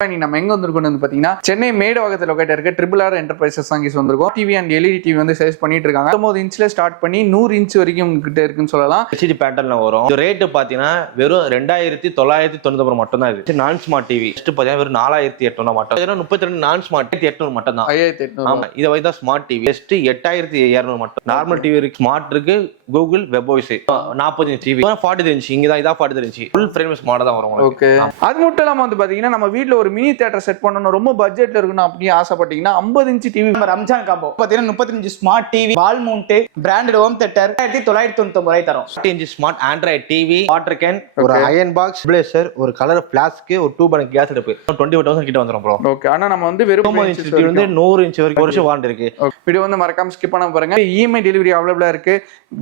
நம்ம எங்க வந்திருக்கோம் வந்து பாத்தீங்கன்னா சென்னை மேடவாக்கத்தில் லொகேட் இருக்க RRR என்டர்பிரைசஸ் தான் வந்திருக்கோம். டிவி அண்ட் எல்இடி டிவி வந்து சேல்ஸ் பண்ணிட்டு இருக்காங்க. 19 இன்ச்ல ஸ்டார்ட் பண்ணி 100 இன்ச் வரைக்கும் உங்ககிட்ட இருக்குன்னு சொல்லலாம். ஹெச்டி பேட்டர்ன்ல வரும். இது ரேட் பாத்தீங்கன்னா வெறும் 2999 மட்டும் தான் இருக்கு. நான் ஸ்மார்ட் டிவி ஃபர்ஸ்ட் பாத்தீங்கன்னா வெறும் 4800 மட்டும். 32 நான் ஸ்மார்ட் 800 மட்டும் தான். 5800. ஆமா, இத வைதா ஸ்மார்ட் டிவி ஃபர்ஸ்ட் 8200 மட்டும். நார்மல் டிவி இருக்கு, ஸ்மார்ட் இருக்கு, Google webOS 40 inch TV 43 inch. இங்க தான் இதா 43 இன்ச் ஃபுல் ஃப்ரேம்லெஸ் மாடல் தான் வரும். ஓகே, அது மட்டும் இல்லாம வந்து பாத்தீங்கன்னா நம்ம வீட்ல ஒரு மினி தியேட்டர் செட் பண்ணனும், ரொம்ப பட்ஜெட்ல இருக்கணும் அப்படி ஆசைப்பட்டீங்கன்னா 50 இன்ச் டிவி நம்ம ரம்ஜான் காம்போ பாத்தீங்கன்னா 35 ஸ்மார்ட் டிவி வால் மவுண்ட் பிராண்டட் ஹோம் தியேட்டர் 1999 தரோம். 40 inch smart android TV, water can, ஒரு அயன் பாக்ஸ், பிளேசர், ஒரு கலர் ஃபிளாஸ்க், ஒரு 2 பர்னர் கேஸ் அடுப்பு 21000 கிட்ட வந்துரும் ப்ரோ. ஓகே, ஆனா நம்ம வந்து வெறும் 9 இன்ச் டிவி வந்து 100 இன்ச் வரைக்கும் ஒரு வருஷம் வாரண்டி இருக்கு. வீடியோ வந்து மறக்காம ஸ்கிப் பண்ணாம பாருங்க. இஎம்ஐ டெலிவரி அவைலபிளா இருக்கு,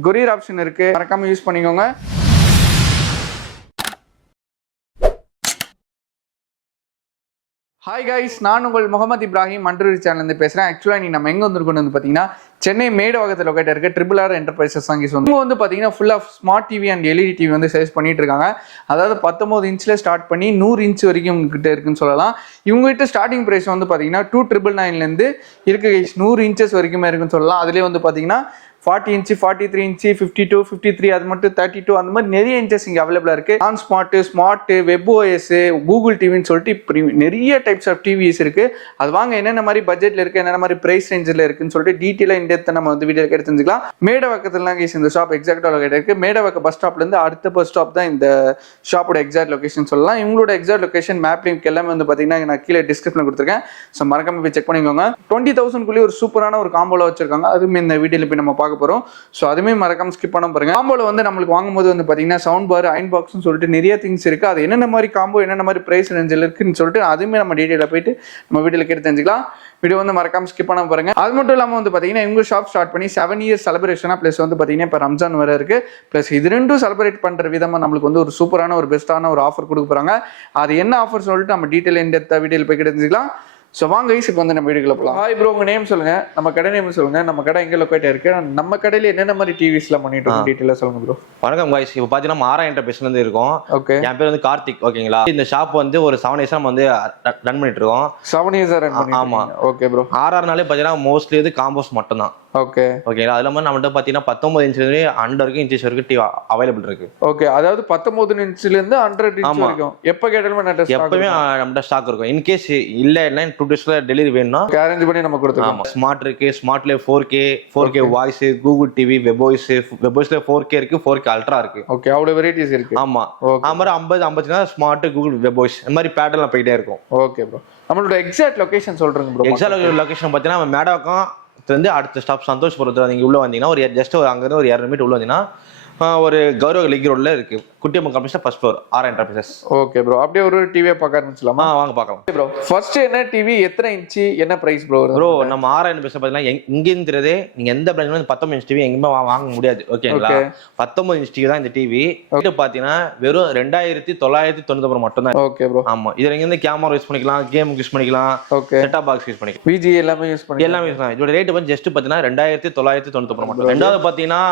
கொரியர் ஆப்ஷன் இருக்கு, மறக்காம யூஸ் பண்ணிக்கோங்க. ஹாய் கைஸ், நான் உங்கள் முகமது இப்ராஹிம் மன்றூரி சேனல்லேருந்து பேசுகிறேன். ஆக்சுவலாக நீ நம்ம எங்கே வந்திருக்கோம் வந்து பார்த்தீங்கன்னா சென்னை மேடவாக்கத்தில் லொகேட் இருக்க RRR என்டர்பிரைசஸ் தான் வந்து இவங்க பார்த்தீங்கன்னா full of smart TV and LED TV வந்து சேல்ஸ் பண்ணிட்டு இருக்காங்க. அதாவது 19 இன்ச்சில் ஸ்டார்ட் பண்ணி 100 இன்ச் வரைக்கும் உங்ககிட்ட இருக்குன்னு சொல்லலாம். இவங்ககிட்ட ஸ்டார்டிங் ப்ரைஸ் வந்து பார்த்தீங்கன்னா 2999 இருக்கு கைஸ். 100 இன்ச்சஸ் வரைக்குமே இருக்குன்னு சொல்லலாம். அதுலேயே வந்து பார்த்தீங்கன்னா 40 இன்ச்சு, 43 இன்ச்சு, 52, 53, அது மட்டும் 32, அந்த மாதிரி நிறைய இன்ச்சஸ் இங்கே அவைலபிளாக இருக்குது. நான் ஸ்மார்ட், வெப்ஓஎஸ், கூகுள் டிவின்னு சொல்லிட்டு இப்படி நிறைய டைப்ஸ் ஆஃப் டிவிஸ் இருக்குது. அது வாங்க என்னென்ன மாதிரி பட்ஜெட்டில் இருக்குது, என்னென்ன மாதிரி ப்ரைஸ் ரேஞ்சில் இருக்குன்னு சொல்லிட்டு டீட்டெயிலாக இந்த நம்ம வந்து வீடியோ எடுத்து தெரிஞ்சுக்கலாம். மேடவாக்கத்தில் தான் இந்த ஷாப் எக்ஸாக்டாக லொகேட் இருக்குது. மேடவாக்க பஸ் ஸ்டாப்லேருந்து அடுத்த பஸ் ஸ்டாப் தான் இந்த ஷாப்போட எக்ஸாக்ட் லொகேஷன் சொல்லலாம். இவங்களோட எக்ஸாக்ட் லொகேஷன் மேப் லிங்க் எல்லாமே வந்து பார்த்தீங்கன்னா நான் கீழே டிஸ்கிரிப்ஷனில் கொடுத்துருக்கேன். ஸோ மறக்காம போய் செக் பண்ணிக்கோங்க. 20,000 ஒரு சூப்பரான ஒரு காம்போல வச்சிருக்காங்க. அதுவுமே இந்த வீடியோவில் போய் நம்ம பார்க்க போறோம். ஸோ அதுவுமே மறக்காம ஸ்கிப் பண்ண பாருங்க. காம்போல வந்து நம்மளுக்கு வாங்கும்போது வந்து பாத்தீங்கன்னா சவுண்ட் பார், அயன் பாக்ஸ்னு சொல்லிட்டு நிறைய திங்ஸ் இருக்கு. அது என்னென்ன மாதிரி காம்போ, என்னென்ன மாதிரி பிரைஸ் ரேஞ்சில் இருக்குன்னு சொல்லிட்டு அதுவுமே நம்ம டீட்டெயிலாக போயிட்டு நம்ம வீடியோல கேட்டு தெரிஞ்சுக்கலாம். வீடியோ வந்து மறக்காம ஸ்கிப் பண்ண பாருங்க. அது மட்டும் இல்லாமல் வந்து பாத்தீங்கன்னா இவங்க ஷாப் ஸ்டார்ட் பண்ணி 7 இயர்ஸ் செலிப்ரேஷனா பிளஸ் வந்து பாத்தீங்கன்னா இப்போ ரம்ஜான் வர இருக்கு. பிளஸ் இது ரெண்டும் செலிப்ரேட் பண்ற விதமா நம்மளுக்கு வந்து ஒரு சூப்பரான ஒரு பெஸ்டான ஒரு ஆஃபர் கொடுக்க போறாங்க. அது என்ன ஆஃபர் சொல்லிட்டு நம்ம டீட்டெயில் இந்த வீடியோல போய் தெரிஞ்சுக்கலாம். ஸோ வாங்க இப்போ வந்து நம்ம வீடியோக்குள்ள போகலாம். ஹாய் ப்ரோ, உங்க நேம் சொல்லுங்க, நம்ம கடை நேம் சொல்லுங்க, நம்ம கடை எங்க லொக்கேட் இருக்கு, நம்ம கடையில என்னென்ன மாதிரி டிவிஸ்லாம் பண்ணிட்டு இருக்கோம் டீட்டெயிலாக சொல்லுங்க ப்ரோ. வணக்கம் கைஸ், இப்போ பார்த்தீங்கன்னா மாரா என்டர்பிரைஸ்ல இருந்து இருக்கோம். ஓகே, என் பேர் வந்து கார்த்திக். ஓகேங்களா, இந்த ஷாப் வந்து ஒரு 7 இயர்ஸ் நம்ம வந்து ரன் பண்ணிட்டு இருக்கோம். 7 இயர்ஸ் ரன் பண்ணிட்டு. ஆமா, ஓகே ப்ரோ. RRனாலே பார்த்தீங்கன்னா மோஸ்ட்லி இது காம்போஸ் மட்டும் தான். ஓகே ஓகேங்களா, அது இல்லாமல் நம்மகிட்ட பார்த்தீங்கன்னா 19 இன்ச்லேருந்து 100 இன்ச்சஸ் வரைக்கும் டிவி அவைலபிள் இருக்கு. ஓகே, அதாவது 19 இன்ச்லேருந்து 100 இன்ச் வரைக்கும் எப்போ கேட்டாலுமே எப்பவுமே நம்மகிட்ட ஸ்டாக் இருக்கும். இன்கேஸ் இல்லைன்னா 2 டேஸ்ல டெலிவரி வேணும்னா அரேஞ்ச் பண்ணி நம்ம கொடுத்துருவோம். ஸ்மார்ட் இருக்கு, ஸ்மார்ட்ல 4K வாய்ஸ், கூகுள் டிவி, வெப்ஓஎஸ்ல 4K இருக்கு, 4K அல்ட்ரா இருக்கு. ஓகே, அவ்வளவு வெரைட்டிஸ் இருக்கு. ஆமா, அது மாதிரி 50 ஸ்மார்ட், கூகுள், வெப்ஓஎஸ் இந்த மாதிரி பேட்டர்ன்ல போயிட்டே இருக்கும். ஓகே ப்ரோ, நம்மளோட எக்ஸாக்ட் லொகேஷன் சொல்றேங்க ப்ரோ. எக்ஸாக்ட் லொகேஷன் பார்த்தீங்கன்னா மேடவாக்கம் வந்து அடுத்த ஸ்டாப் சந்தோஷ்புரத்தில் நீங்க உள்ள வந்தீங்கன்னா ஒரு ஜஸ்ட் ஒரு அங்கிருந்து ஒரு 200 மீட்டர் உள்ள வந்தீங்கன்னா ஒரு கௌரவ லிக் ரோட்ல இருக்கு. Kuttiyamman complex first floor RRR enterprises. Okay bro, அப்படியே ஒரு டிவியை பார்க்க ஆரம்பிச்சலாமா? வாங்க பார்க்கலாம் ப்ரோ. ஃபர்ஸ்ட் என்ன டிவி, எத்தனை இன்ச், என்ன பிரைஸ் ப்ரோ? ப்ரோ நம்ம RRR என்டர்பிரைஸ் பார்த்தீங்கன்னா இங்கிருந்தே நீங்க எந்த பிராண்ட்ல 19 இன்ச் டிவி எங்கேயுமே வாங்க முடியாது. ஓகேங்களா, 19 இன்ச் டிவி தான் இந்த டிவி. இது பார்த்தீங்கன்னா வெறும் 2999 மட்டும் தான். Okay bro. ஆமா, இதுல இங்க இருந்து கேமரா யூஸ் பண்ணிக்கலாம், கேம் யூஸ் பண்ணிக்கலாம், ஓகே, செட்டப் பாக்ஸ் யூஸ் பண்ணிக்கலாம், VGA எல்லாமே யூஸ் பண்ணிக்கலாம். எல்லாமே யூஸ் பண்ணலாம். இதோட ரேட் வந்து ஜஸ்ட் பார்த்தீங்கன்னா 2999 மட்டும். ரெண்டாவது பார்த்தீங்கன்னா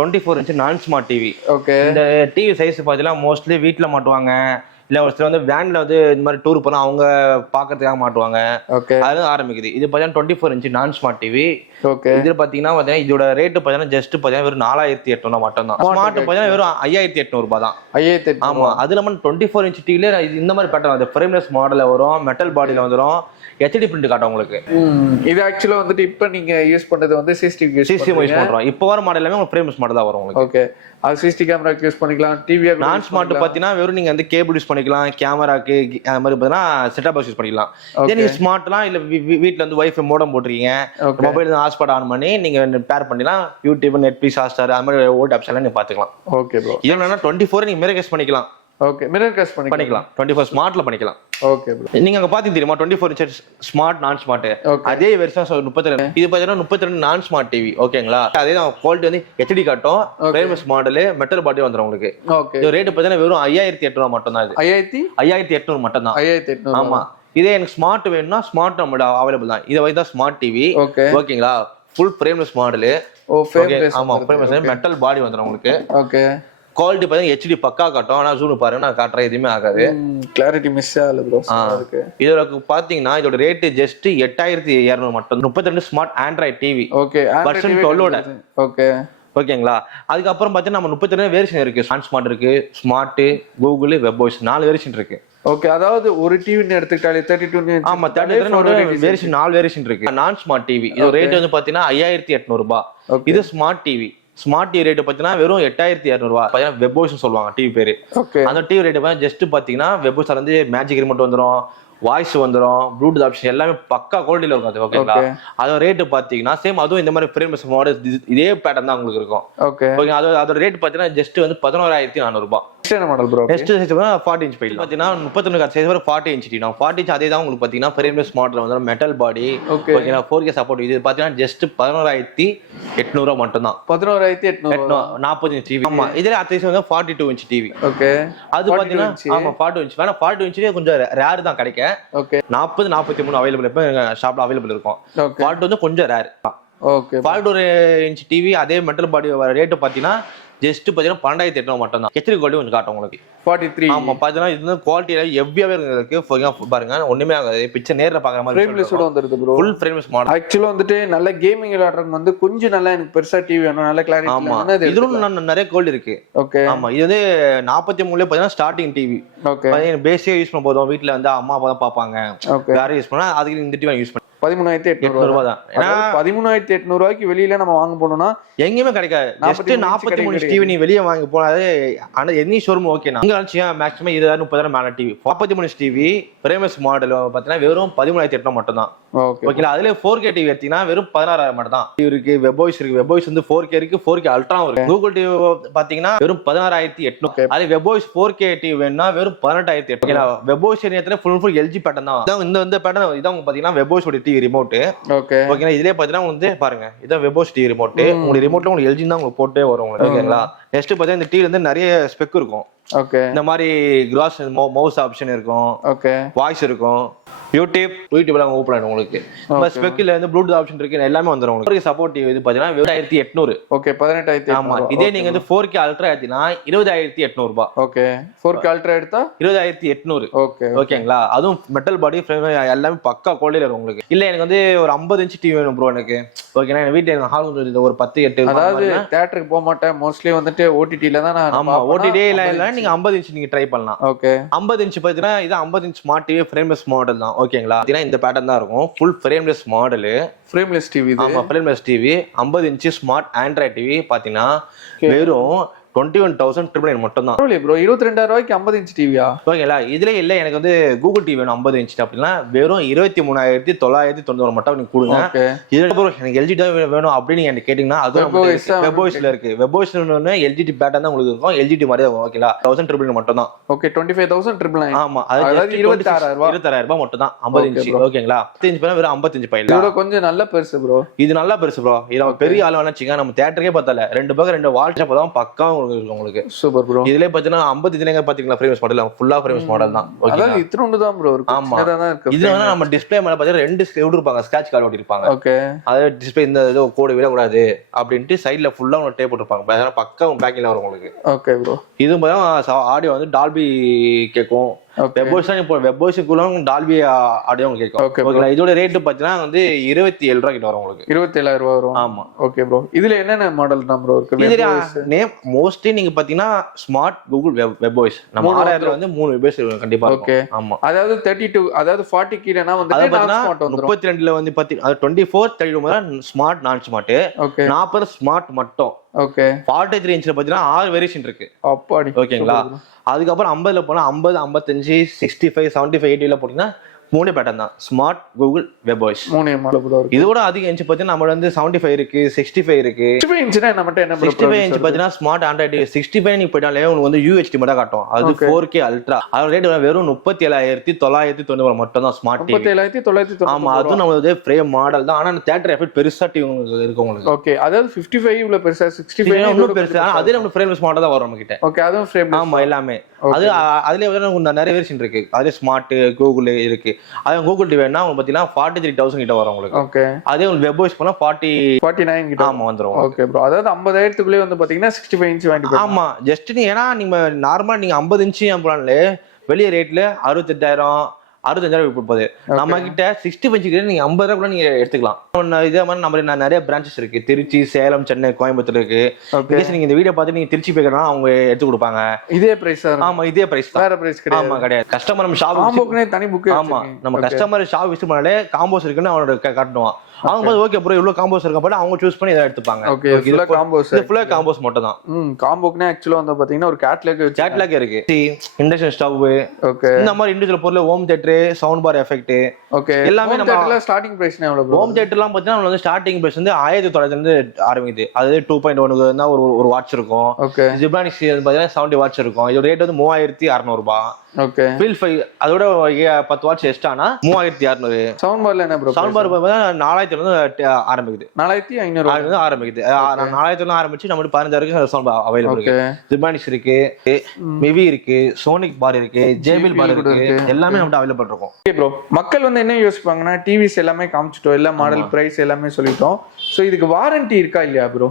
24 இன்ச் நான் ஸ்மார்ட் டிவி. ஓகே, இந்த டிவி சைஸ் பார்த்தீங்கன்னா மோஸ்ட்லி வீட்டில் மாட்டுவாங்க, இல்ல ஒரு சில வந்து வேன்ல வந்து இந்த மாதிரி டூர் போனா அவங்க பாக்குறதுக்காக மாட்டுவாங்க. அதுல ஆரம்பிக்குது. இது பாத்தீங்கன்னா 24 இன்ச் நான் ஸ்மார்ட் டிவி. ஓகே, இது பாத்தீங்கன்னா இதோட ரேட் பாத்தீங்கன்னா ஜஸ்ட் பாத்தீங்கன்னா வெறும் 4800 மட்டும் தான். ஸ்மார்ட் பாத்தீங்கன்னா வெறும் 5800 ரூபாய் தான். 5800. ஆமா, அது இல்லாம 24 இன்ச் டிவில இந்த மாதிரி பேட்டர்ன் அது ஃப்ரேம்லெஸ் மாடல்ல வரும், மெட்டல் பாடியில வந்துரும், HD பிரிண்ட் காட்டும் உங்களுக்கு. இது ஆக்சுவலா வந்துட்டு இப்போ நீங்க யூஸ் பண்றது வந்து சிசிடிவி யூஸ் பண்றோம். இப்போ வர மாடல் எல்லாமே ஃப்ரேம்லெஸ் மாடல் தான் வரும் உங்களுக்கு. ஓகே, அது சிசிடிவி கேமராக்கு யூஸ் பண்ணிக்கலாம், டிவி. நான் ஸ்மார்ட் பாத்தீங்கன்னா வெறும் நீங்க வந்து கேபிள் யூஸ் பண்ணிக்கலாம், கேமராக்கு அந்த மாதிரி பார்த்தீங்கன்னா செட்டப் பாக்ஸ் யூஸ் பண்ணிக்கலாம். இதே நீங்க ஸ்மார்ட்லாம் இல்ல வீட்ல வந்து வைஃபை மோடம் போட்டுருக்கீங்க, மொபைல் ஹாட்ஸ்பாட் ஆன் பண்ணி நீங்க பேர் பண்ணிக்கலாம், யூடியூப், நெட்ஃபிளிக்ஸ், ஹாட்ஸ்டார் அந்த மாதிரி ஓல்ட் ஆப்ஸ் எல்லாம் நீங்க பாத்துக்கலாம். Okay bro. இது என்னன்னா 24 நீங்க மிரர் கேஸ் பண்ணிக்கலாம். ஓகே, மிரர் கேஸ் பண்ணிக்கலாம் 24 ஸ்மார்ட்ல பண்ணிக்கலாம். Okay bro. நீங்க அங்க பாத்தீங்க தெரியுமா 24 இன்ச் ஸ்மார்ட் நான் ஸ்மார்ட், அதே வெர்ஷன் 32. இது பாத்தீங்கன்னா 32 நான் ஸ்மார்ட் டிவி. ஓகேங்களா, அதே தான் குவாலிட்டி வந்து HD காட்டும், ஃப்ரேம்லெஸ் மாடல், மெட்டல் பாடி வந்துரும் உங்களுக்கு. ஓகே, இது ரேட் பாத்தீங்கன்னா வெறும் 5800 மட்டும் தான். இது 5800 மட்டும் தான். 5800. ஆமா, இதே எனக்கு ஸ்மார்ட் வேணும்னா ஸ்மார்ட் நம்ம அவைலபிள் தான். இதை வைத்து தான் ஸ்மார்ட் டிவி. ஓகேங்களா, ஃபுல் ஃப்ரேம்லெஸ் மாடல். ஓ, ஃப்ரேம்லெஸ். ஆமா, ஃப்ரேம்லெஸ் மெட்டல் பாடி வந்துரும் உங்களுக்கு. ஓகே, குவாலிட்டி பார்த்தீங்கன்னா ஹெச்டி பக்கா காட்டும். ஆனால் ஜூம் பாருங்க நான் காட்டுறேன் எதுவுமே ஆகாது. கிளாரிட்டி மிஸ் ஆகல ப்ரோ. இதோட பார்த்தீங்கன்னா இதோட ரேட்டு ஜஸ்ட் 8200 மட்டும். 32 smart android TV. Okay. Version 12. Okay ஓகேங்களா. அதுக்கப்புறம் பார்த்தீங்கன்னா நம்ம 32 வேரியேஷன் இருக்கு. ஸ்மார்ட் இருக்கு, ஸ்மார்ட், கூகுள், வெப்வாய்ஸ் 4 வேரியேஷன் இருக்கு. ஓகே. அதாவது ஒரு டிவின்னு எடுத்துக்கிட்டாலே 32. ஆமா 32 வேரியேஷன் 4 வேரியேஷன் இருக்கு. நான் ஸ்மார்ட் டிவி இது ரேட் வந்து பாத்தீங்கன்னா 5800 ரூபாய். இது smart TV. Smart TV rate பாத்தீங்கன்னா வெறும் 8200 ரூபாய். பாத்தீங்கன்னா வெப்வாய்ஸ் சொல்லுவாங்க டிவி பேரு. அந்த டிவி ரேட் ஜஸ்ட் பாத்தீங்கன்னா வெப்வாய்ஸ் வந்து மேஜிக் ரிமோட் வந்துடும், வாய்ஸ் வந்துடும், ப்ளூடூத் ஆப்ஷன் எல்லாமே பக்கா குவாலிட்டியில இருக்கும். அது ஓகேங்களா. அதோட ரேட்டு பாத்தீங்கன்னா சேம் அதுவும் இந்த மாதிரி ஃப்ரேம்லெஸ் மாடல் இதே பேட்டர்ன் தான் உங்களுக்கு இருக்கும். ஓகே. அதோட ரேட் பாத்தீங்கன்னா ஜஸ்ட் வந்து 11400 ரூபாய். Model bro. Next size 40 inch file பாத்தீங்கன்னா 31 சைஸ் வரை 40 இன்ச் டிவி. 40 இன்ச் அதே தான் உங்களுக்கு பாத்தீங்கன்னா ஃப்ரேம்லெஸ் மாடல் வந்து மெட்டல் பாடி. ஓகேங்களா. 4K support. இது பாத்தீங்கன்னா ஜஸ்ட் 11800 ரூபாய் மட்டும் தான். 11800 40 இன்ச் டிவி. ஆமா இதுல அடுத்த சைஸ் வந்து 42 இன்ச் டிவி. ஓகே. அது பாத்தீங்கன்னா ஆமா 42 இன்ச். வேணா 42 இன்ச்லயே கொஞ்சம் ரேர் தான் கிடைக்க. ஓகே. 40 43 அவைலபிள் இப்ப ஷாப்ல அவைலபிள் இருக்கும். 42 வந்து கொஞ்சம் ரேர். ஓகே. 42 இன்ச் டிவி அதே மெட்டல் பாடி ரேட் பாத்தீங்கன்னா ஜஸ்ட் பாத்தீங்கன்னா 12800 மட்டும் தான். ஹெச்டி குவாலிட்டி கொஞ்சம் காட்டும் உங்களுக்கு. 43. ஆமா பாத்தீங்கன்னா இது குவாலிட்டி ஹெவியாவே இருக்கு. பாருங்க ஒண்ணுமே ஆகாது. பிக்சர் நேர்ல பாக்குற மாதிரி ஃப்ரேம்லெஸ் வந்துருது ப்ரோ. Full frameless model. ஆக்சுவலா வந்துட்டு நல்ல கேமிங் விளையாடுறவங்க வந்து கொஞ்சம் நல்லா எனக்கு பெருசா டிவி வேணும், நல்ல கிளாரிட்டி. ஆமா இதுல நிறைய குவாலிட்டி இருக்கு. ஓகே. ஆமா இது வந்து 43 பாத்தீங்கன்னா ஸ்டார்டிங் டிவி. ஓகே. பேசிக்கா யூஸ் பண்ண போதும். வீட்ல வந்து அம்மா அப்பா தான் பாப்பாங்க. வேற யூஸ் பண்ணா அதுக்கு இந்த டிவி யூஸ் பண்ண 13800 ரூபாய் தான். 13800 ரூபாய்க்கு வெளியில நம்ம வாங்க போனோம்னா எங்கேயுமே கிடைக்காது. ஜஸ்ட் 43 டிவி நீ வெளியே வாங்கி போனாது. ஆனா எனி ஷோரூம் ஓகே. இங்க வச்சியா மேக்ஸிமம் 20,000 30,000 மேல டிவி. 43 டிவி பிரேமஸ் மாடல் பாத்தீங்கன்னா வெறும் 13800 மட்டும் தான். ஓகேங்களா. அதுல 4K டிவி எடுத்தீங்கன்னா வெறும் 16000 மட்டும் தான். இருக்கு வெப்வாய்ஸ் இருக்கு. வெப்வாய்ஸ் வந்து 4K இருக்கு, 4K அல்ட்ரா இருக்கு. கூகுள் டிவி பாத்தீங்கன்னா வெறும் 16800. அது வெப்வாய்ஸ் 4K டிவி வேணும்னா வெறும் 18800. ஓகேங்களா. வெப்வாய்ஸ் ஏரியாத்துல ஃபுல் LG பேட்டர்ன் தான். இந்த பேட்டர்ன் இதான் பாத்தீங்கன்னா வெப்வாய்ஸ் ஓட டிவி ரிமோட். ஓகே. ஓகேங்களா. இதுலயே பாத்தீங்கன்னா வந்து பாருங்க இதான் வெப்வாய்ஸ் டிவி ரிமோட். உங்களுக்கு ரிமோட்ல உங்களுக்கு LG தான் உங்களுக்கு போட்டே வரும் உங்களுக்கு. ஓகேங்களா. நெக்ஸ்ட் பாத்தீங்கன்னா இந்த டிவில இருந்து நிறைய ஸ்பெக் இருக்கும். ஓகே. இந்த மாதிரி கிராஸ் மவுஸ் ஆப்ஷன் இருக்கும். ஓகே. வாய்ஸ் இருக்கும். யூடியூப்ல ஓபன் ஆகும் உங்களுக்கு. ஸ்பெக்ல இருந்து ப்ளூடூத் ஆப்ஷன் இருக்கு எல்லாமே வந்துரும் உங்களுக்கு. சப்போர்ட் இது பாத்தீங்கன்னா 11800. ஓகே. 18800. ஆமா இதே நீங்க வந்து 4K அல்ட்ரா எடுத்தீங்கன்னா 20800 ரூபாய். ஓகே. 4K அல்ட்ரா எடுத்தா 20800. ஓகே. ஓகேங்களா. அதுவும் மெட்டல் பாடி ஃப்ரேம் எல்லாமே பக்கா குவாலிட்டில இருக்கும் உங்களுக்கு. இல்ல எனக்கு வந்து ஒரு 50 இன்ச் டிவி வேணும் ப்ரோ எனக்கு. ஓகேனா எங்க வீட்ல எனக்கு ஹால் ஒரு 10 8. அதாவது தியேட்டருக்கு போக மாட்டேன் மோஸ்ட்லி வந்துட்டு OTT-ல தான் நான். ஆமா OTT இல்ல நீங்க 50 இன்ச் நீங்க ட்ரை பண்ணலாம். ஓகே. 50 இன்ச் பாத்தீங்கன்னா இது 50 inch smart TV frameless model தான். ஓகேங்களா. பாத்தீங்கன்னா இந்த பேட்டர்ன் தான் இருக்கும். Full frameless model. Frameless TV. ஆமா frameless TV 50 inch smart android TV பாத்தீங்கன்னா வெறும் 21,999 மட்டும் தான். ப்ரோ 22000 ரூபாய்க்கு 50 இன்ச் டிவியா? ஓகேங்களா. இதுல இல்ல எனக்கு வந்து கூகுள் டிவி வேணும் 50 இன்ச் அப்படின்னா வெறும் 23,999 மட்டும் நீங்க கொடுங்க. இதுல ப்ரோ எனக்கு LG டிவி வேணும் அப்படின்னு நீங்க கேட்டீங்கன்னா அது வெப்வாய்ஸ்ல இருக்கு. வெப்வாய்ஸ்ல LG பேட்டர்ன் தான் உங்களுக்கு இருக்கும். LG டிவி மாதிரி தான். ஓகேங்களா. 1,999 மட்டும் தான். ஓகே. 25,999. ஆமா அதாவது 26,000 ரூபாய் மட்டும் தான் 50 இன்ச். ஓகேங்களா. 10 இன்ச் பேனா வெறும் 55 பைல. இதோட கொஞ்சம் நல்ல பெருசு ப்ரோ. இது நல்லா பெருசு ப்ரோ. இது நம்ம பெரிய ஆளு வேணாச்சுங்க. நம்ம தியேட்டருக்கே பார்த்தல 2 பக்கம் 2 வால் ஷாப் தான் பக்கா உங்களுக்கு. Super bro. இதுலயே பாத்தீங்கன்னா 50 இன்ச்ல பாத்தீங்களா ஃப்ரேம்ஸ் மாடல் ஃபுல்லா ஃப்ரேம்ஸ் மாடல் தான். அதான் இத்ரோண்டு தான் ப்ரோ இருக்கு. ஆமா இதுல வந்து நம்ம டிஸ்ப்ளே மேல பாத்தீங்கன்னா 2 ஸ்கிரீன் இருப்பாங்க. ஸ்கிராட்ச் கார்டு ஒட்டி இருப்பாங்க. ஓகே. அது டிஸ்ப்ளே இந்த ஏதோ கோடு விட கூடாது அப்படினு சைடுல ஃபுல்லா ஒரு டேப் போட்டுருப்பாங்க. பக்கா பேக்கிங்ல வரும் உங்களுக்கு. Okay bro. இது பார்த்தா ஆடியோ வந்து டால்பி கேக்கும். வெப்வாய்ஸ்க்குள்ள டால்பி ஆடியோ கேக்கும். ஓகேங்களா. இதோட ரேட் பாத்தீங்கன்னா வந்து 27 ரூபாய் கிட்ட வரும் உங்களுக்கு. 27,000 ரூபாய் வரும். ஆமா. Okay bro. இதுல என்னென்ன மாடல் தான் ப்ரோ இருக்கு? இதுல நேம் மோஸ்ட்லி நீங்க பாத்தீங்கன்னா ஸ்மார்ட் கூகுள் வெப்வாய்ஸ் நம்ம 6000ல வந்து 3 வெப்வாய்ஸ் கண்டிப்பா இருக்கும். ஓகே. ஆமா அதாவது 32 அதாவது 40 கீழனா வந்து 32ல வந்து பாத்தீங்கன்னா 24 32 ஸ்மார்ட் நான் ஸ்மார்ட். ஓகே. 40 ஸ்மார்ட் மட்டும். ஓகே. 43 இன்ச்ல பாத்தீங்கன்னா 6 வேரியேஷன் இருக்கு. அப்பாடி. ஓகேங்களா. அதுக்கப்புறம் 50ல போனா 50 55 65 75 80ல போட்டீங்கன்னா 3 பேட்டர்ன் தான். Smart Google web voice 3 model bro. இதோட அதிக இன்ச் பாத்தீங்கன்னா நம்ம வந்து 75 இருக்கு 65 இருக்கு. 65 இன்ச்னா நம்மட்ட என்ன ப்ரோ? 65 இன்ச் பாத்தீங்கன்னா ஸ்மார்ட் ஆண்ட்ராய்டு 65 நீங்க போய்ட்டாலே உங்களுக்கு வந்து UHD மட்டும் காட்டும். அது 4K அல்ட்ரா. அதோட ரேட் வெறும் 37,990 மட்டும் தான் ஸ்மார்ட் டிவி. 37,990. ஆமா அது நம்ம ஃப்ரேம் மாடல் தான். ஆனா தியேட்டர் எஃபெக்ட் பெருசா டிவி இருக்கு உங்களுக்கு. ஓகே. அதாவது 55 ல பெருசா 65 இன்னும் பெருசா. ஆனா அதே நம்ம ஃப்ரேம்லெஸ் மாடல் தான் வரும் நம்ம கிட்ட. ஓகே. அதுவும் ஃப்ரேம்லெஸ். ஆமா எல்லாமே. அது அதுலேயே வந்து நிறைய வெர்ஷன் இருக்கு. அதே ஸ்மார்ட் கூகுள் இருக்கு. அது கூகுள் டிவி வேணா உங்களுக்கு பார்த்தீங்கன்னா 43,000 கிட்ட வரும் உங்களுக்கு. ஓகே. அதே உங்களுக்கு வெப் வாய்ஸ் போனா 49 கிட்ட. ஆமா வந்துரும். Okay bro. அதாவது 50,000க்குள்ளே வந்து பாத்தீங்கன்னா 65 இன்ச் வாங்கி. ஆமா ஜஸ்ட் ஏன்னா நீங்க நார்மலா நீங்க 50 இன்ச் போனாலே வெளிய ரேட்ல 65,000 போகுது. நம்ம கிட்ட 65 இன்ச் நீங்க 50 கூட நீங்க எடுத்துக்கலாம். இதே மாதிரி நம்ம நிறைய பிரான்ச்சஸ் இருக்கு. திருச்சி, சேலம், சென்னை, கோயம்புத்தூர் இருக்கு. நீங்க இந்த வீடியோ பார்த்து நீங்க திருச்சி போய்க்கணும் அவங்க எடுத்து கொடுப்பாங்க. இதே பிரைஸ்? ஆமா இதே பிரைஸ் தான். வேற பிரைஸ் கிடையாது. ஆமா கிடையாது. கஸ்டமர் நம்ம ஷாப் காம்போக்குனே தனி புக். ஆமா நம்ம கஸ்டமர் ஷாப் விசிட் பண்ணாலே காம்போஸ் இருக்குன்னு அவனோட காட்டுவான். அவங்க போது ஓகே ப்ரோ இவ்வளவு காம்போஸ் இருக்க போல அவங்க சூஸ் பண்ணி இதை எடுத்துப்பாங்க. ஓகே ஃபுல்லா காம்போஸ். ஃபுல்லா காம்போஸ் மட்டும் தான். காம்போக்குனே ஆக்சுவலா வந்து பாத்தீங்கன்னா ஒரு கேட்லாக் இருக்கு. இண்டக்ஷன் ஸ்டவ், ஓகே, இந்த மாதிரி இண்டிவிஜுவல் பொருள், home theatre, sound bar effect, okay, எல்லாமே நம்ம ஸ்டார்டிங் பிரைஸ் எவ்வளவு ப்ரோ? ஹோம் தியேட்டர்லாம் பாத்தீங்கன்னா வந்து ஸ்டார்டிங் பிரைஸ் வந்து 1900 இருந்து ஆரம்பிக்குது. அது 2.1 தான் ஒரு வாட்ச் இருக்கும். ஓகே. ஜிப்ரானிக்ஸ் பாத்தீங்கன்னா 70 வாட்ச் இருக்கும். இதோட ரேட் வந்து 3600 ரூபாய். ஓகே. ஃபீல் 5 அதோட 10 வாட்ச் எக்ஸ்ட்ரானா 3600. சவுண்ட் பார்ல என்ன ப்ரோ? சவுண்ட் பார் பார்த்தா 4000 இருந்து ஆரம்பிக்குது. 4500 ஆரம்பிக்குது. 4000 ஆரம்பிச்சு நம்ம 15000 சவுண்ட் பார் அவைலபிள் இருக்கு. ஜிப்ரானிக்ஸ் இருக்கு, மிவி இருக்கு, சோனிக் பார் இருக்கு, ஜேபிஎல் பார் இருக்கு. எல்லாமே நம்ம அவைலபிள் இருக்கும். Okay bro. மக்கள் வந்து என்ன யோசிப்பாங்கன்னா டிவிஸ் எல்லாமே காமிச்சிட்டோம், எல்லா மாடல் பிரைஸ் எல்லாமே சொல்லிட்டோம். சோ இதுக்கு வாரண்டி இருக்கா இல்லையா ப்ரோ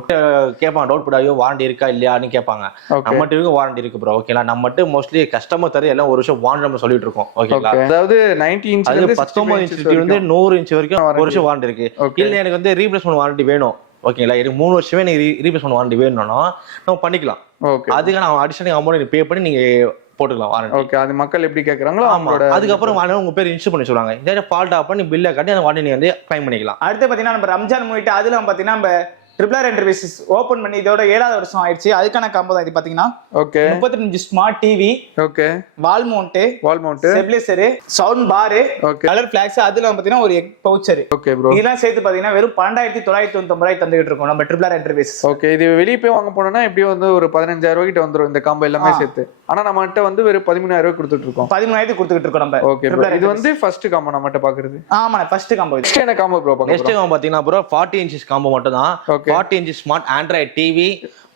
கேட்பாங்க. டவுட் படாயோ வாரண்டி இருக்கா இல்லையான்னு கேட்பாங்க. நம்ம டிவிக்கு வாரண்டி இருக்கு ப்ரோ. ஓகேங்களா. நம்ம மட்டும் மோஸ்ட்லி கஸ்டமர் தர எல்லாம் ஒரு வருஷம் வாரண்டி நம்ம சொல்லிட்டு இருக்கோம். ஓகேங்களா. அதாவது 90 இன்ச் இருந்து 19 இன்ச் வந்து 100 இன்ச் வரைக்கும் ஒரு வருஷம் வாரண்டி இருக்கு. இல்ல எனக்கு வந்து ரீப்ளேஸ்மென்ட் வாரண்டி வேணும், ஓகேங்களா, எனக்கு 3 வருஷமே எனக்கு ரீப்ளேஸ்மென்ட் வாரண்டி வேணும்னா நம்ம பண்ணிக்கலாம். அதுக்கான அடிஷனல் அமௌண்ட் பே பண்ணி நீங்க போட்டுக்கலாம் வாரண்டி. ஓகே. அது மக்கள் எப்படி கேக்குறாங்களோ அவங்களோட அதுக்கப்புறம் உங்க பேர் இன்ஸ்டால் பண்ணி சொல்லுவாங்க. இதே ஃபால்ட் ஆப் பண்ணி பில்லை காட்டி அந்த வாரண்டி வந்து கிளைம் பண்ணிக்கலாம். அடுத்து பாத்தீங்கன்னா நம்ம ரம்ஜான் மூவிட்டு அதுல பாத்தீங்கன்னா நம்ம ட்ரிபிள் என்டர்பிரைசஸ் ஓபன் பண்ணி இதோட 7வது வருஷம் ஆயிடுச்சு. அதுக்கான காம்போ தான் இது பாத்தீங்கன்னா. Okay. 32 inch smart TV, okay, wall mount, stabiliser, sound bar, okay, colour ஃபிளாக்ஸ், அதுல பாத்தீங்கன்னா ஒரு எக் பவுச்சர். Okay bro. இதெல்லாம் சேர்த்து பாத்தீங்கன்னா வெறும் 12990 ரூபாய் தந்துகிட்டு இருக்கோம் நம்ம ட்ரிபிள் என்டர்பிரைசஸ். ஓகே. இது வெளிய போய் வாங்க போனோம்னா எப்படியும் வந்து ஒரு 15000 ரூபாய் கிட்ட வந்துரும் இந்த காம்போ எல்லாமே சேர்த்து. ஆனா நம்ம கிட்ட வந்து வெறும் 13000 ரூபாய் கொடுத்துட்டு இருக்கோம். 13000 கொடுத்துட்டு இருக்கோம் நம்ம. ஓகே. இது வந்து ஃபர்ஸ்ட் காம்போ நம்ம கிட்ட பாக்குறது. ஆமா ஃபர்ஸ்ட் காம்போ. நெக்ஸ்ட் என்ன காம்போ ப்ரோ பாக்குறோம்? நெக்ஸ்ட் காம்போ பாத்தீங்கன்னா ப்ரோ 40 இன்ச் காம்போ மட்டும் தான். 40 இன்ச் ஸ்மார்ட் ஆண்ட்ராய்ட் டிவி,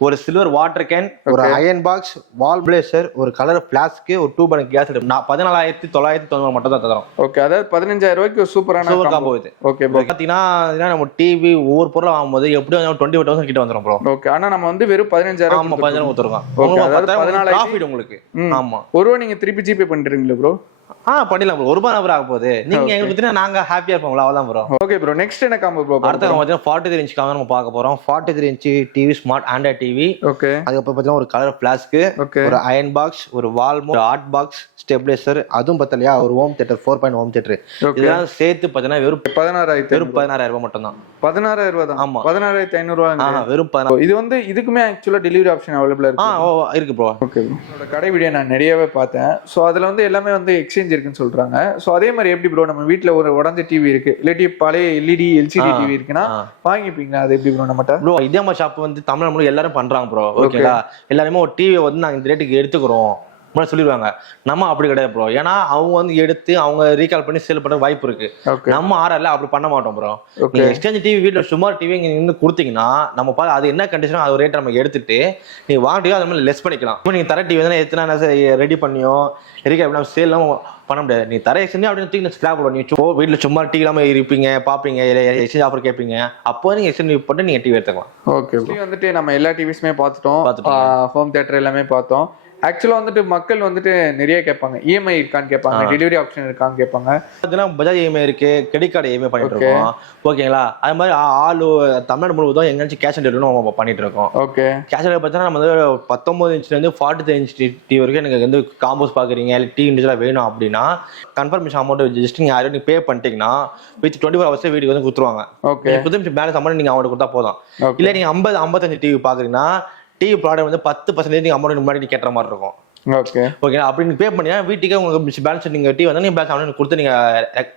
ஒரு சில்வர் வாட்டர் கேன், ஒரு அயன் பாக்ஸ், வால் பிளேசர், ஒரு கலர் பிளாஸ்க், ஒரு 2 பர்னர் கேஸ் அடுப்பு 14990 மட்டும் தான் தரோம். ஓகே. அதாவது 15000 ரூபாய்க்கு ஒரு சூப்பரான காம்போ இது. Okay bro. பாத்தீங்கன்னா நம்ம டிவி ஒவ்வொரு பொருள் வாங்கும்போது எப்படியும் 20000 கிட்ட வந்துரும் ப்ரோ. ஓகே. ஆனா நம்ம வந்து வெறும் 15000. ஆமா 15000 கொடுத்துறோம். ஓகே. அதாவது 14 ப்ராஃபிட் உங்களுக்கு. ஆமா. ஒருவா நீங்க திருப்பி ஜிபே பண்றீங்களா ப்ரோ? பண்ணிடலாம் ப்ரோ. ஒரு ரூபாய் நம்பர் ஆக போகுது. நீங்க எங்களுக்கு பத்தினா நாங்க ஹாப்பியா இருப்போம். அவ்வளவுதான் ப்ரோ. Okay bro. நெக்ஸ்ட் என்ன காம்போ ப்ரோ? அடுத்த காம்போ 43 இன்ச் காம்போ நம்ம பார்க்க போறோம். 43 inch TV, smart android TV. Okay. அதுக்கப்புறம் பாத்தீங்கன்னா ஒரு கலர் பிளாஸ்க், ஒரு அயன் பாக்ஸ், ஒரு வால் மவுண்ட், ஹாட் பாக்ஸ், ஸ்டெபிலைசர், அதுவும் பத்தலையா ஒரு ஹோம் தியேட்டர் 4.1 ஹோம் தியேட்டர். இதெல்லாம் சேர்த்து பாத்தீங்கன்னா வெறும் 16000 ரூபாய் மட்டும் தான். 16000 ரூபாய் தான். ஆமா 16500 ரூபாய். வெறும் 16. இது வந்து இதுக்குமே ஆக்சுவலா டெலிவரி ஆப்ஷன் அவைலபிளா இருக்கு. இருக்கு ப்ரோ. ஓகே. என்னோட கடை வீடியோ நான் நிறையவே பார்த்தேன். சோ அதுல வந்து எல்லாமே வந்து எக்ஸ்சேஞ்ச் இருக்குன்னு சொல்றாங்க. சோ அதே மாதிரி எப்படி ப்ரோ நம்ம வீட்ல ஒரு உடஞ்ச டிவி இருக்கு, இல்லாட்டி பழைய எல்இடி எல்சிடி டிவி இருக்குன்னா வாங்கிப்பீங்களா? அது எப்படி ப்ரோ நம்மட்ட? ப்ரோ இதே மாதிரி ஷாப் வந்து தமிழ் முழு எல்லாரும் பண்றாங்க ப்ரோ. ஓகேங்களா. எல்லாருமே ஒரு டிவியை வந்து நாங்க இந்த ரேட்டுக்கு எடுத்துக்கிறோம் சொல்லிடுவாங்க. நம்ம அப்படி கிடையாது ப்ரோ. ஏன்னா அவங்க வந்து எடுத்து அவங்க ரீகால் பண்ணி சேல் பண்ண வாய்ப்பு இருக்கு. நம்ம ஆர்டர்ல அப்படி பண்ண மாட்டோம் ப்ரோ. நீங்க எக்ஸ்சேஞ்ச் டிவி வீட்டுல சுமார் டிவி இங்க நின்று கொடுத்தீங்கன்னா நம்ம அது என்ன கண்டிஷனோ அது ரேட் நம்ம எடுத்துட்டு நீங்க வாங்கியோ அது மாதிரி லெஸ் பண்ணிக்கலாம். இப்போ நீங்க தர டிவி வந்து எத்தனை ரெடி பண்ணியோ ரீகால் சேல்லாம் பண்ண முடியாது. நீ தர எக்ஸ்சேஞ்ச் அப்படின்னு ஸ்கிராப் பண்ணுவோம். நீங்க வீட்டுல சும்மா டிவி இல்லாம இருப்பீங்க, பாப்பீங்க, எக்ஸ்சேஞ்ச் ஆஃபர் கேட்பீங்க. அப்போ நீங்க எக்ஸ்சேஞ்ச் போட்டு நீங்க டிவி எடுத்துக்கலாம். ஓகே. வந்துட்டு நம்ம எல்லா டிவிஸுமே பார்த்துட்டோம், ஹோம் தியேட்டர் எல்லாமே பார்த்தோம். ஆக்சுவலா வந்துட்டு மக்கள் வந்துட்டு நிறைய கேட்பாங்க, இஎம்ஐ இருக்கான்னு கேட்பாங்க, டெலிவரி ஆப்ஷன் இருக்கான்னு கேட்பாங்க. பார்த்தீங்கன்னா பஜாஜ் இஎம்ஐ இருக்கு, கிரெடிட் கார்டு இஎம்ஐ பண்ணிட்டு இருக்கோம். ஓகேங்களா. அது மாதிரி தமிழ்நாடு முழுவதும் எங்கேயாச்சும் கேஷ் ஆன் டெலிவரி நம்ம பண்ணிட்டு இருக்கோம். ஓகே. கேஷ் ஆன் டெலிவரி பார்த்தீங்கன்னா நம்ம வந்து 19 இன்ச்ல இருந்து 43 இன்ச் டிவி வரைக்கும் எனக்கு வந்து காம்போஸ் பாக்குறீங்க இல்லை டிவி இண்டிவிஜுவலா வேணும் அப்படின்னா கன்ஃபர்மேஷன் அமௌண்ட் ஜஸ்ட் நீங்க யாரும் பே பண்ணிட்டீங்கன்னா வித் 24 ஹவர்ஸ் வீட்டுக்கு வந்து கொடுத்துருவாங்க. ஓகே. பேலன்ஸ் அமௌண்ட் நீங்க அவங்களுக்கு கொடுத்தா போதும். இல்ல நீங்க 55 டிவி பாக்குறீங்கன்னா டிவி ப்ராடக்ட் வந்து 10% நீங்க அமௌண்ட் முன்னாடி கேட்கற மாதிரி இருக்கும். ஓகே. ஓகே. அப்படி பே பண்ணியா வீட்டுக்கே உங்களுக்கு பேலன்ஸ் நீங்க டிவி வந்து நீங்க பேலன்ஸ் அமௌண்ட் கொடுத்து நீங்க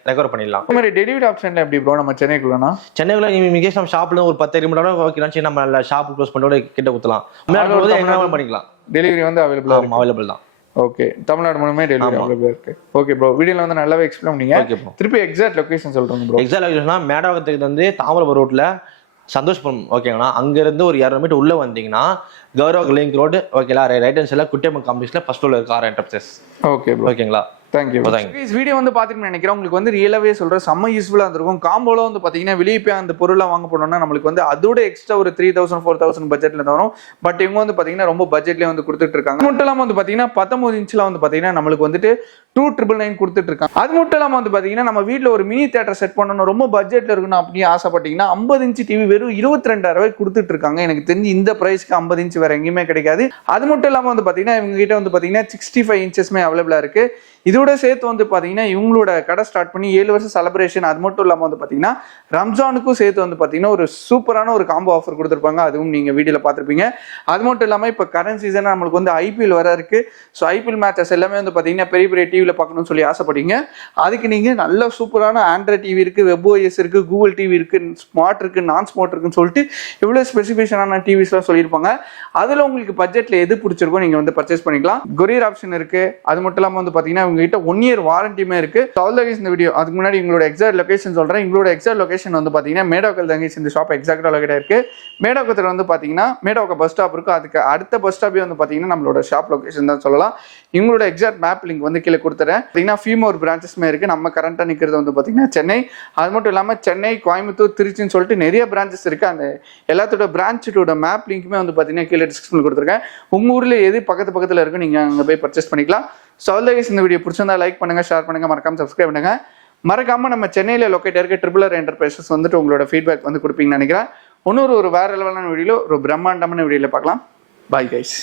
ரெக்கவர் பண்ணிடலாம். இந்த மாதிரி டெலிவரி ஆப்ஷன்ல எப்படி ப்ரோ நம்ம சென்னைக்குள்ளனா? சென்னைக்குள்ள நீங்க நம்ம ஷாப்ல ஒரு 10 நிமிடம் ஓகே நம்ம ஷாப் க்ளோஸ் பண்ணிட்டு கிட்ட குத்தலாம். என்ன பண்ணிக்கலாம். டெலிவரி வந்து அவைலபிள் தான். ஓகே. தமிழ்நாடு முழுமே டெலிவரி அவைலபிள் இருக்கு. Okay bro. வீடியோல வந்து நல்லாவே எக்ஸ்பிளைன் பண்ணீங்க. திருப்பி எக்ஸாக்ட் லொகேஷன் சொல்றேன் ப்ரோ. எக்ஸாக்ட் லொகேஷன்னா மேடவாக்கத்துக்கு வந்து தாமரபுரம் ரோட்ல சந்தோஷ்புரம் ஓகேங்களா, அங்கேருந்து ஒரு 200 மீட்டர் உள்ளே வந்தீங்கன்னா கௌரவ் லிங்க் ரோடு ஓகேங்களா, ரைட் ஹேண்ட் சைடில் குட்டியம்மன் காம்ப்ளெக்ஸில் ஃபர்ஸ்ட் ஃப்ளோரில் இருக்க ஆர் என்டர்பிரைசஸ். ஓகே ஓகேங்களா, தேங்க்யூ. வீடியோ வந்து பார்த்துட்டு நினைக்கிறேன் உங்களுக்கு வந்து ரியலாகவே சொல்கிறேன் செம்ம யூஸ்ஃபுல்லாக இருந்திருக்கும். காம்போல வந்து பார்த்தீங்கன்னா வெளியே போய் அந்த பொருளாக வாங்க போனோம்னா நம்மளுக்கு வந்து அதோட எக்ஸ்ட்ரா ஒரு 3000 4000 பட்ஜெட்டில் வரும். பட் இவங்க வந்து பார்த்தீங்கன்னா ரொம்ப பட்ஜெட்லேயே வந்து கொடுத்துட்டு இருக்காங்க. மட்டும் இல்லாமல் வந்து பார்த்தீங்கன்னா 19 இன்ச்சில் வந்து பார்த்தீங்கன்னா நம்மளுக்கு வந்துட்டு 2999 கொடுத்துட்டு இருக்காங்க. அது மட்டும் இல்லாமல் வந்து பார்த்தீங்கன்னா நம்ம வீட்டில் ஒரு மினி தியேட்டர் செட் பண்ணணும் ரொம்ப பட்ஜெட்டில் இருக்கணும் அப்படின்னு ஆசைப்பட்டீங்கன்னா 50 இன்ச்சு டிவி வெறும் 22,000 கொடுத்துட்டு இருக்காங்க. எனக்கு தெரிஞ்சு இந்த ப்ரைஸ்க்கு 50 இன்ச்சு வேற எங்கேயுமே கிடைக்காது. அது மட்டும் இல்லாமல் வந்து பார்த்தீங்கன்னா இவங்க கிட்ட வந்து பார்த்தீங்கன்னா 65 இன்ச்சஸ்மே அவைலபிளாக இருக்கு. இதோட சேர்த்து வந்து பார்த்தீங்கன்னா இவங்களோட கடை ஸ்டார்ட் பண்ணி 7 வருஷம் செலிப்ரேஷன். அது மட்டும் இல்லாமல் வந்து பார்த்தீங்கன்னா ரம்ஜானுக்கும் சேர்த்து வந்து பார்த்தீங்கன்னா ஒரு சூப்பரான ஒரு காம்போ ஆஃபர் கொடுத்துருப்பாங்க. அதுவும் நீங்கள் வீடியோவில் பார்த்துருப்பீங்க. அது மட்டும் இல்லாமல் இப்போ கரண்ட் சீசன் நம்மளுக்கு வந்து ஐபிஎல் வர இருக்கு. ஸோ ஐபிஎல் மேட்சஸ் எல்லாமே வந்து பார்த்தீங்கன்னா பெரிய பெரிய டிவியில் பார்க்கணும்னு சொல்லி ஆசைப்பட்டீங்க. அதுக்கு நீங்கள் நல்ல சூப்பரான ஆண்ட்ராய்ட் டிவி இருக்குது, வெப்ஓஎஸ் இருக்குது, கூகுள் டிவி இருக்குது, ஸ்மார்ட் இருக்குது, நான் ஸ்மார்ட் இருக்குன்னு சொல்லிட்டு இவ்வளோ ஸ்பெசிஃபிகேஷனான டிவிஸ்லாம் சொல்லியிருப்பாங்க. அதில் உங்களுக்கு பட்ஜெட்டில் எது பிடிச்சிருக்கோ நீங்கள் வந்து பர்ச்சேஸ் பண்ணிக்கலாம். கொரியர் ஆப்ஷன் இருக்குது. அது மட்டும் இல்லாமல் வந்து பார்த்தீங்கன்னா உங்ககிட்ட 1 இயர் வாரண்டியுமே இருக்கு. இந்த வீடியோ அதுக்கு முன்னாடி உங்களோட எக்ஸாக்ட் லொகேஷன் சொல்றேன். உங்களோட எக்ஸாக்ட் லொகேஷன் வந்து பாத்தீங்கன்னா மேடோக்கல் தங்கேஷ் இந்த ஷாப் எக்ஸாக்டா லொகேட் இருக்கு. மேடோக்கத்துல வந்து பாத்தீங்கன்னா மேடோக்க பஸ் ஸ்டாப் இருக்கு. அதுக்கு அடுத்த பஸ் ஸ்டாப்பே வந்து பாத்தீங்கன்னா நம்மளோட ஷாப் லொகேஷன் தான் சொல்லலாம். உங்களோட எக்ஸாக்ட் மேப் லிங்க் வந்து கீழே கொடுத்துறேன். பாத்தீங்கன்னா ஃபீமோர் பிரான்ச்சஸ்மே இருக்கு. நம்ம கரண்டா நிக்கிறது வந்து பாத்தீங்கன்னா சென்னை. அது மட்டும் இல்லாம சென்னை, கோயம்புத்தூர், திருச்சின்னு சொல்லிட்டு நிறைய பிரான்ச்சஸ் இருக்கு. அந்த எல்லாத்தோட பிரான்ச்சோட மேப் லிங்க்குமே வந்து பாத்தீங்கன்னா கீழே டிஸ்கிரிப்ஷன்ல கொடுத்துருக்கேன். உங்க ஊர்ல எது பக்கத்துல இருக்கு நீங்க அங்க போய் பர்ச்சேஸ் பண்ணிக்கலாம். ஸோ இந்த வீடியோ பிடிச்சிருந்தா லைக் பண்ணுங்க, ஷேர் பண்ணுங்க, மறக்காம சப்ஸ்கிரைப் பண்ணுங்க. மறக்காம நம்ம சென்னையில லொக்கேட் இருக்க ட்ரிபிள் என்டர்பிரைசஸ் வந்துட்டு உங்களோட ஃபீட்பேக் வந்து கொடுப்பீங்கன்னு நினைக்கிறேன். இன்னொரு வேற லெவலான வீடியோல ஒரு பிரம்மாண்டமான வீடியோல பார்க்கலாம். Bye guys.